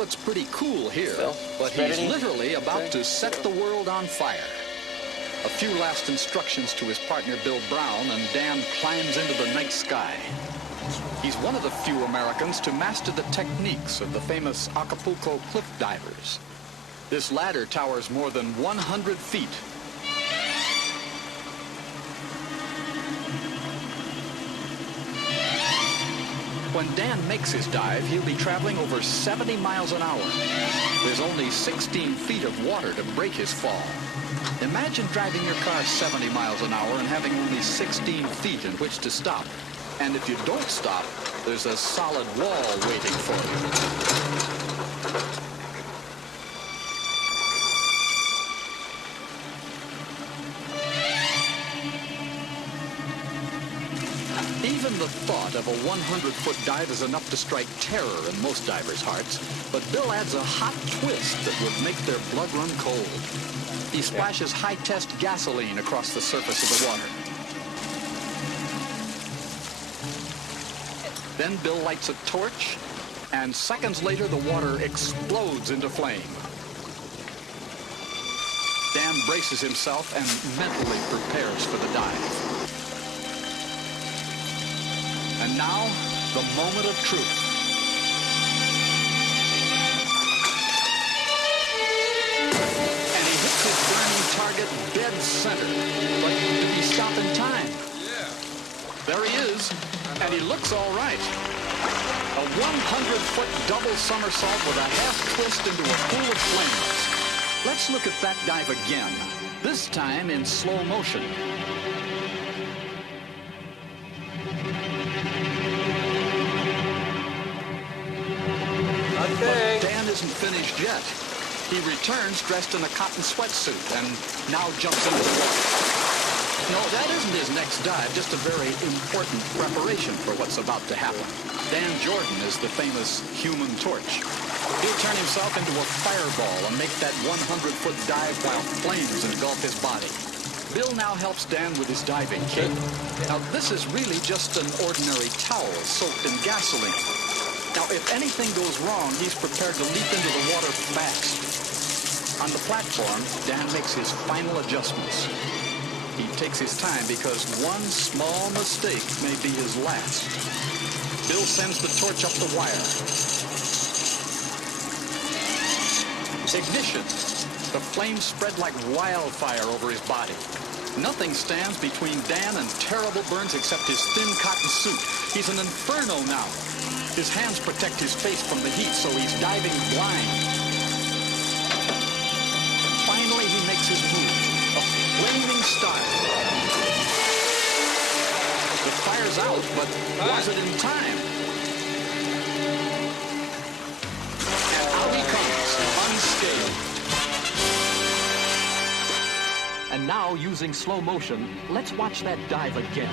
looks pretty cool here, Phil, but he's literally about to set the world on fire. A few last instructions to his partner Bill Brown, and Dan climbs into the night sky. He's one of the few Americans to master the techniques of the famous Acapulco cliff divers. This ladder towers more than 100 feet. When Dan makes his dive, he'll be traveling over 70 miles an hour. There's only 16 feet of water to break his fall. Imagine driving your car 70 miles an hour and having only 16 feet in which to stop. And if you don't stop, there's a solid wall waiting for you. Even the thought of a 100-foot dive is enough to strike terror in most divers' hearts, but Bill adds a hot twist that would make their blood run cold. He splashes high-test gasoline across the surface of the water. Then Bill lights a torch, and seconds later the water explodes into flame. Dan braces himself and mentally prepares for the dive. And now, the moment of truth. And he hits his burning target dead center. But did he stop in time? Yeah. There he is, and he looks all right. A 100-foot double somersault with a half twist into a pool of flames. Let's look at that dive again, this time in slow motion. But Dan isn't finished yet. He returns dressed in a cotton sweatsuit and now jumps into the water. No, that isn't his next dive, just a very important preparation for what's about to happen. Dan Jordan is the famous human torch. He'll turn himself into a fireball and make that 100-foot dive while flames engulf his body. Bill now helps Dan with his diving kit. Now, this is really just an ordinary towel soaked in gasoline. Now, if anything goes wrong, he's prepared to leap into the water fast. On the platform, Dan makes his final adjustments. He takes his time because one small mistake may be his last. Bill sends the torch up the wire. Ignition. The flames spread like wildfire over his body. Nothing stands between Dan and terrible burns except his thin cotton suit. He's an inferno now. His hands protect his face from the heat, so he's diving blind. Finally, he makes his move. A flaming start. The fire's out, but was it in time? And out he comes, unscathed. And now, using slow motion, let's watch that dive again.